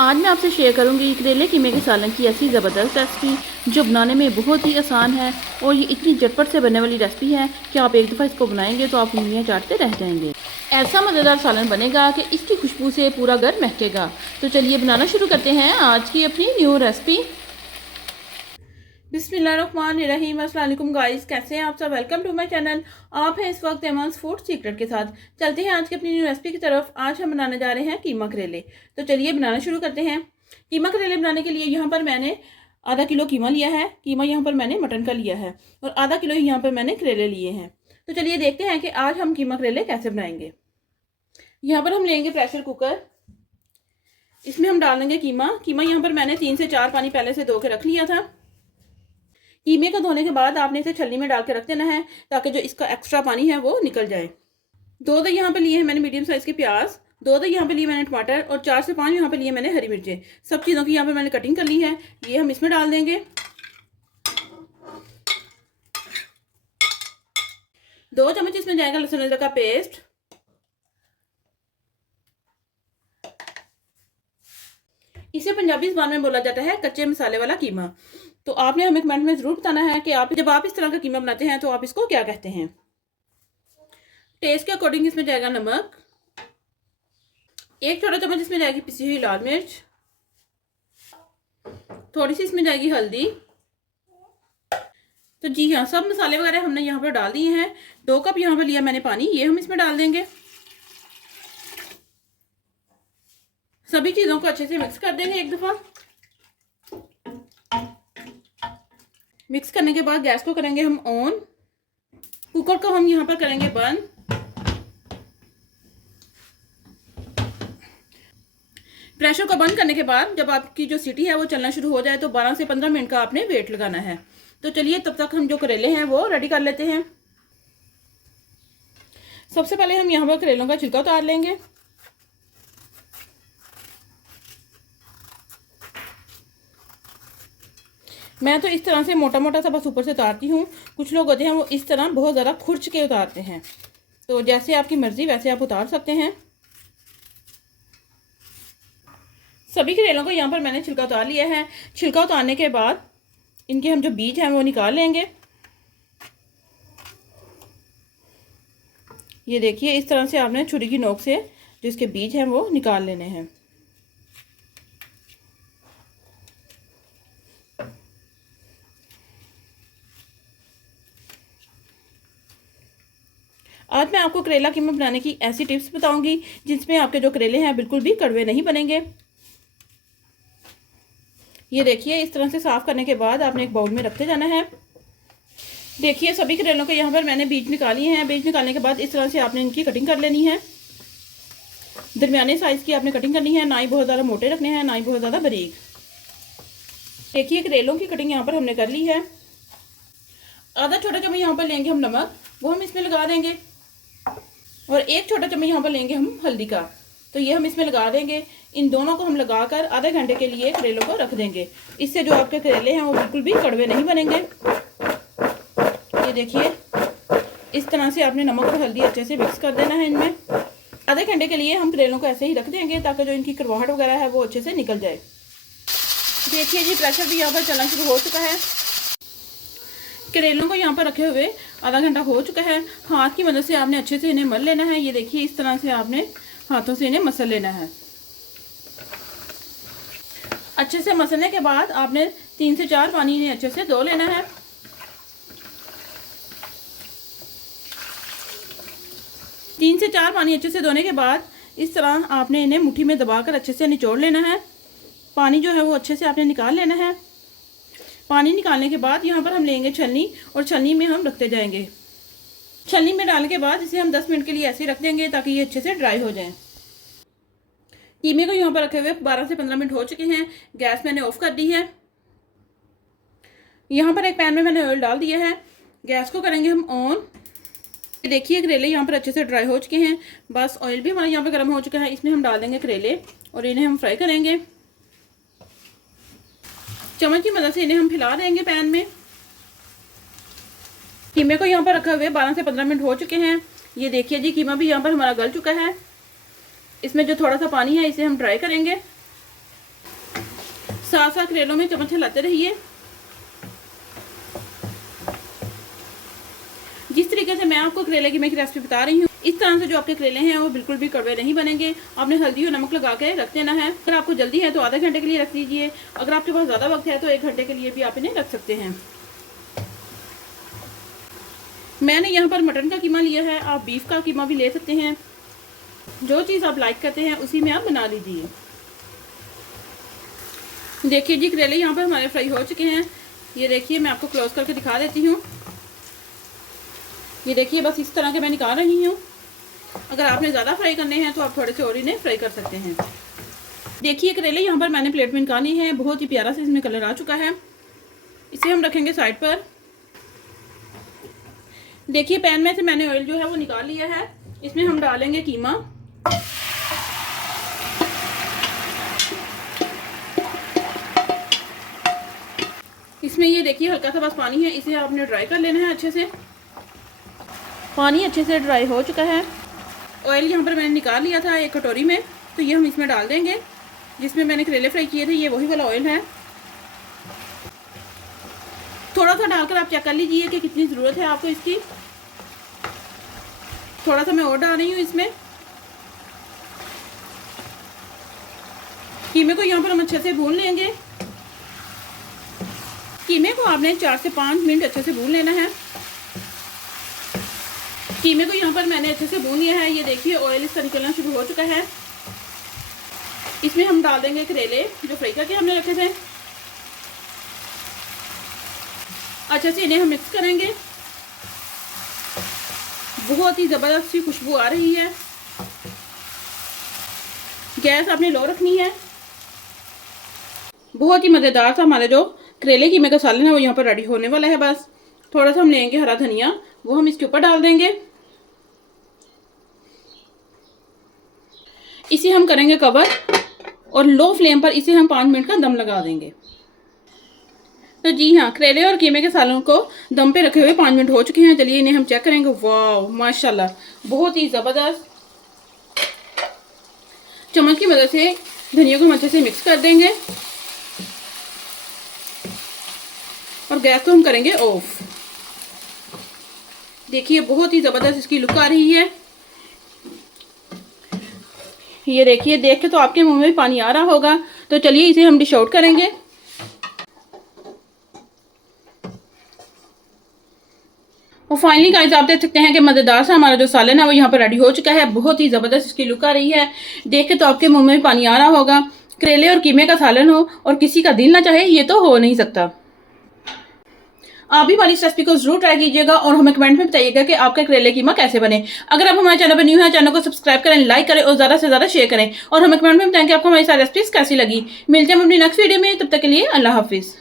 आज मैं आपसे शेयर करूंगी करेले कीमे के सालन की ऐसी ज़बरदस्त रेसिपी जो बनाने में बहुत ही आसान है और ये इतनी झटपट से बनने वाली रेसिपी है कि आप एक दफ़ा इसको बनाएंगे तो आप उंगलियां चाटते रह जाएंगे। ऐसा मज़ेदार सालन बनेगा कि इसकी खुशबू से पूरा घर महकेगा। तो चलिए बनाना शुरू करते हैं आज की अपनी न्यू रेसिपी। बिस्मिल्लाहिर्रहमानिर्रहीम। अस्सलाम वालेकुम गाइस, कैसे हैं आप सब। Welcome to my channel. आप हैं इस वक्त एमॉन्स फूड सीक्रेट के साथ। चलते हैं आज की अपनी न्यू रेसिपी की तरफ। आज हम बनाने जा रहे हैं कीमा करेले। तो चलिए बनाना शुरू करते हैं। कीमा करेले बनाने के लिए यहाँ पर मैंने आधा किलो कीमा लिया है। कीमा यहाँ पर मैंने मटन का लिया है और आधा किलो यहाँ पर मैंने करेले लिए हैं। तो चलिए देखते हैं कि आज हम कीमा करेले कैसे बनाएंगे। यहाँ पर हम लेंगे प्रेशर कुकर। इसमें हम डाल देंगे कीमा। यहाँ पर मैंने 3 से 4 पानी पहले से धो के रख लिया था। कीमे को धोने के बाद आपने इसे छलनी में डाल के रख देना है ताकि जो इसका एक्स्ट्रा पानी है वो निकल जाए। 2 दही यहाँ पे लिए हैं मैंने मीडियम साइज के प्याज, 2 दही यहाँ पे लिए मैंने टमाटर और 4 से 5 यहाँ पे लिए मैंने हरी मिर्चें। सब चीज़ों की यहाँ पे मैंने कटिंग कर ली है। ये हम इसमें डाल देंगे। 2 चम्मच इसमें जाएगा लहसुन अदरक का पेस्ट। इसे पंजाबी ज़बान में बोला जाता है कच्चे मसाले वाला कीमा। तो आपने हमें कमेंट में ज़रूर बताना है कि आप जब आप इस तरह का कीमा बनाते हैं तो आप इसको क्या कहते हैं। टेस्ट के अकॉर्डिंग इसमें जाएगा नमक, 1 छोटा चम्मच इसमें जाएगी पिसी हुई लाल मिर्च, थोड़ी सी इसमें जाएगी हल्दी। तो जी हाँ, सब मसाले वगैरह हमने यहाँ पर डाल दिए हैं। 2 कप यहाँ पर लिया मैंने पानी, ये हम इसमें डाल देंगे। सभी चीज़ों को अच्छे से मिक्स कर देंगे एक दफ़ा। मिक्स करने के बाद गैस को करेंगे हम ऑन। कुकर को हम यहाँ पर करेंगे बंद। प्रेशर को बंद करने के बाद जब आपकी जो सीटी है वो चलना शुरू हो जाए तो 12 से 15 मिनट का आपने वेट लगाना है। तो चलिए तब तक हम जो करेले हैं वो रेडी कर लेते हैं। सबसे पहले हम यहाँ पर करेलों का छिलका उतार लेंगे। मैं तो इस तरह से मोटा मोटा सा बस ऊपर से उतारती हूँ। कुछ लोग होते हैं वो इस तरह बहुत ज़्यादा खुर्च के उतारते हैं। तो जैसे आपकी मर्ज़ी वैसे आप उतार सकते हैं। सभी करेलों को यहाँ पर मैंने छिलका उतार लिया है। छिलका उतारने के बाद इनके हम जो बीज हैं वो निकाल लेंगे। ये देखिए, इस तरह से आपने छुरी की नोक से जो इसके बीज हैं वो निकाल लेने हैं। आज मैं आपको करेला कीमा बनाने की ऐसी टिप्स बताऊंगी जिसमें आपके जो करेले हैं बिल्कुल भी कड़वे नहीं बनेंगे। ये देखिए, इस तरह से साफ करने के बाद आपने एक बाउल में रखते जाना है। देखिए, सभी करेलों के यहाँ पर मैंने बीज निकाली हैं। बीज निकालने के बाद इस तरह से आपने इनकी कटिंग कर लेनी है। दरमियाने साइज की आपने कटिंग करनी है, ना ही बहुत ज़्यादा मोटे रखने हैं ना ही बहुत ज़्यादा बारीक। देखिए, करेलों की कटिंग यहाँ पर हमने कर ली है। आधा छोटा चम्मच यहाँ पर लेंगे हम नमक, वो हम इसमें लगा देंगे और 1 छोटा चम्मच यहाँ पर लेंगे हम हल्दी का। तो ये हम इसमें लगा देंगे। इन दोनों को हम लगाकर आधे घंटे के लिए करेलों को रख देंगे। इससे जो आपके करेले हैं वो बिल्कुल भी कड़वे नहीं बनेंगे। ये देखिए, इस तरह से आपने नमक और हल्दी अच्छे से मिक्स कर देना है इनमें। आधे घंटे के लिए हम करेलों को ऐसे ही रख देंगे ताकि जो इनकी कड़वाहट वगैरह है वो अच्छे से निकल जाए। देखिए जी, प्रेशर भी यहाँ पर चलना शुरू हो चुका है। करेलों को यहाँ पर रखे हुए आधा घंटा हो चुका है। हाथ की मदद से आपने अच्छे से इन्हें मल लेना है। ये देखिए, इस तरह से आपने हाथों से इन्हें मसल लेना है। अच्छे से मसलने के बाद आपने 3 से 4 पानी इन्हें अच्छे से धो लेना है। तीन से 4 पानी अच्छे से धोने के बाद इस तरह आपने इन्हें मुट्ठी में दबाकर अच्छे से निचोड़ लेना है। पानी जो है वो अच्छे से आपने निकाल लेना है। पानी निकालने के बाद यहाँ पर हम लेंगे छलनी और छलनी में हम रखते जाएंगे। छलनी में डालने के बाद इसे हम 10 मिनट के लिए ऐसे ही रख देंगे ताकि ये अच्छे से ड्राई हो जाए। कीमे को यहाँ पर रखे हुए 12 से 15 मिनट हो चुके हैं। गैस मैंने ऑफ कर दी है। यहाँ पर एक पैन में मैंने ऑयल डाल दिया है। गैस को करेंगे हम ऑन। देखिए, करेले यहाँ पर अच्छे से ड्राई हो चुके हैं। बस ऑयल भी हमारा यहाँ पर गर्म हो चुका है। इसमें हम डाल देंगे करेले और इन्हें हम फ्राई करेंगे। चम्मच की मदद से इन्हें हम फैला देंगे पैन में। कीमे को यहाँ पर रखा हुए 12 से 15 मिनट हो चुके हैं। ये देखिए जी, कीमा भी यहाँ पर हमारा गल चुका है। इसमें जो थोड़ा सा पानी है इसे हम ड्राई करेंगे। साथ साथ करेलों में चम्मच हिलाते रहिए। जिस तरीके से मैं आपको करेले की मैं रेसिपी बता रही हूँ, इस तरह से जो आपके करेले हैं वो बिल्कुल भी कड़वे नहीं बनेंगे। आपने हल्दी और नमक लगा के रख देना है। अगर आपको जल्दी है तो आधे घंटे के लिए रख लीजिए। अगर आपके पास ज़्यादा वक्त है तो 1 घंटे के लिए भी आप इन्हें रख सकते हैं। मैंने यहाँ पर मटन का कीमा लिया है, आप बीफ का कीमा भी ले सकते हैं। जो चीज़ आप लाइक करते हैं उसी में आप बना लीजिए। देखिए जी, करेले यहाँ पर हमारे फ्राई हो चुके हैं। ये देखिए, मैं आपको क्लोज करके दिखा देती हूँ। ये देखिए, बस इस तरह के मैं निकाल रही हूँ। अगर आपने ज़्यादा फ्राई करने हैं तो आप थोड़े से और इन्हें फ्राई कर सकते हैं। देखिए, करेले यहाँ पर मैंने प्लेट में निकाली है। बहुत ही प्यारा से इसमें कलर आ चुका है। इसे हम रखेंगे साइड पर। देखिए, पैन में से मैंने ऑयल जो है वो निकाल लिया है। इसमें हम डालेंगे कीमा। इसमें ये देखिए हल्का सा बस पानी है, इसे आपने ड्राई कर लेना है अच्छे से। पानी अच्छे से ड्राई हो चुका है। ऑयल यहाँ पर मैंने निकाल लिया था एक कटोरी में, तो ये हम इसमें डाल देंगे। जिसमें मैंने करेले फ्राई किए थे, ये वही वाला ऑयल है। थोड़ा सा डालकर आप चेक कर लीजिए कि कितनी ज़रूरत है आपको इसकी। थोड़ा सा मैं और डाल रही हूँ इसमें। कीमे को यहाँ पर हम अच्छे से भून लेंगे। कीमे को आपने 4 से 5 मिनट अच्छे से भून लेना है। कीमे को यहाँ पर मैंने अच्छे से भून लिया है। ये देखिए, ऑयल इसका निकलना शुरू हो चुका है। इसमें हम डाल देंगे करेले जो फ्राई करके हमने रखे थे। अच्छे से इन्हें हम मिक्स करेंगे। बहुत ही ज़बरदस्त सी खुशबू आ रही है। गैस आपने लो रखनी है। बहुत ही मज़ेदार सा हमारे जो करेले कीमे का सालन है वो यहाँ पर रेडी होने वाला है। बस थोड़ा सा हम लेंगे हरा धनिया, वो हम इसके ऊपर डाल देंगे। इसे हम करेंगे कवर और लो फ्लेम पर इसे हम 5 मिनट का दम लगा देंगे। तो जी हाँ, करेले और कीमे के सालन को दम पे रखे हुए 5 मिनट हो चुके हैं। चलिए इन्हें हम चेक करेंगे। वाह, माशाल्लाह, बहुत ही ज़बरदस्त। चम्मच की मदद से धनिया को हम अच्छे से मिक्स कर देंगे और गैस को हम करेंगे ऑफ। देखिए, बहुत ही ज़बरदस्त इसकी लुक आ रही है। ये देखिए, देख के तो आपके मुंह में पानी आ रहा होगा। तो चलिए इसे हम डिश आउट करेंगे। और फाइनली गाइस, आप देख सकते हैं कि मज़ेदार सा हमारा जो सालन है वो यहाँ पर रेडी हो चुका है। बहुत ही ज़बरदस्त इसकी लुक आ रही है। देख के तो आपके मुंह में पानी आ रहा होगा। करेले और कीमे का सालन हो और किसी का दिल ना चाहे, ये तो हो नहीं सकता। आप भी हमारी इस रेसिपी को जरूर ट्राई कीजिएगा और हमें कमेंट में बताइएगा कि आपका करेले कीमा कैसे बने। अगर आप हमारे चैनल पर न्यू है, चैनल को सब्सक्राइब करें, लाइक करें और ज़्यादा से ज़्यादा शेयर करें। और हमें कमेंट में बताएं कि आपको हमारी सारी रेसिपीज कैसी लगी। मिलते हैं हम अपनी नेक्स्ट वीडियो में। तब तक के लिए अल्लाह हाफिज़।